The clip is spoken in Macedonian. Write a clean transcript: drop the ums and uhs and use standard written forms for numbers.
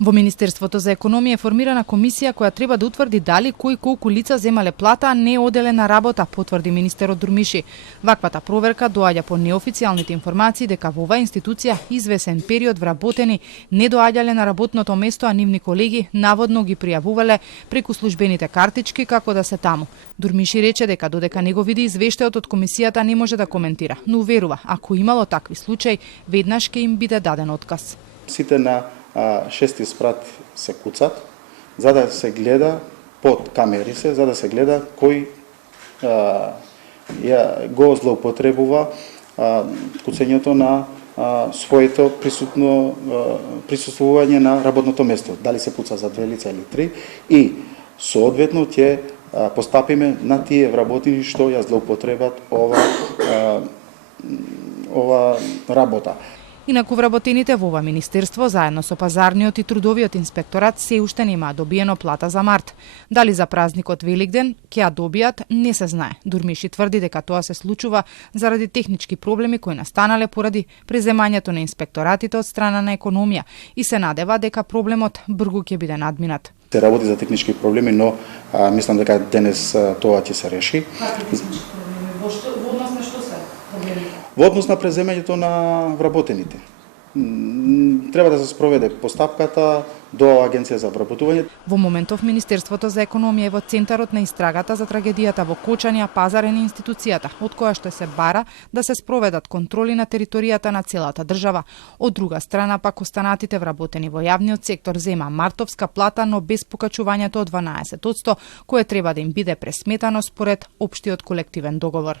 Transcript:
Во Министерството за економија е формирана комисија која треба да утврди дали кои колку лица земале плата, а не оделена работа, потврди министерот Дурмиши. Ваквата проверка доаѓа по неофицијалните информации дека во оваа институција извесен период вработени не доаѓале на работното место, а нивни колеги наводно ги пријавувале преку службените картички како да се таму. Дурмиши рече дека додека не го види извештајот од комисијата не може да коментира, но уверува ако имало такви случаи, веднаш ќе им биде даден отказ. Сите на 6 спрат се куцат, за да се гледа под камери за да се гледа кој го злоупотребува куцењето на своето присуствување на работното место. Дали се пуца за 2 лица или 3 и соодветно ќе постапиме на тие вработени што ја злоупотребат ова работа. Инаку вработените во ова министерство заедно со пазарниот и трудовиот инспекторат се уште нема добиено плата за март. Дали за празникот Великден ќе ја добијат, не се знае. Дурмиши тврди дека тоа се случува заради технички проблеми кои настанале поради преземањето на инспекторатите од страна на економија и се надева дека проблемот брзо ќе биде надминат. Се работи за технички проблеми, но мислам дека денес тоа ќе се реши. Во однос на преземањето на вработените. Треба да се спроведе постапката до Агенција за вработување. Во моментов Министерството за економија е во центарот на истрагата за трагедијата во Кочанија, Пазарен и институцијата, од која што се бара да се спроведат контроли на територијата на целата држава. Од друга страна пак останатите вработени во јавниот сектор зема мартовска плата, но без покачувањето од 12%, кое треба да им биде пресметано според општиот колективен договор.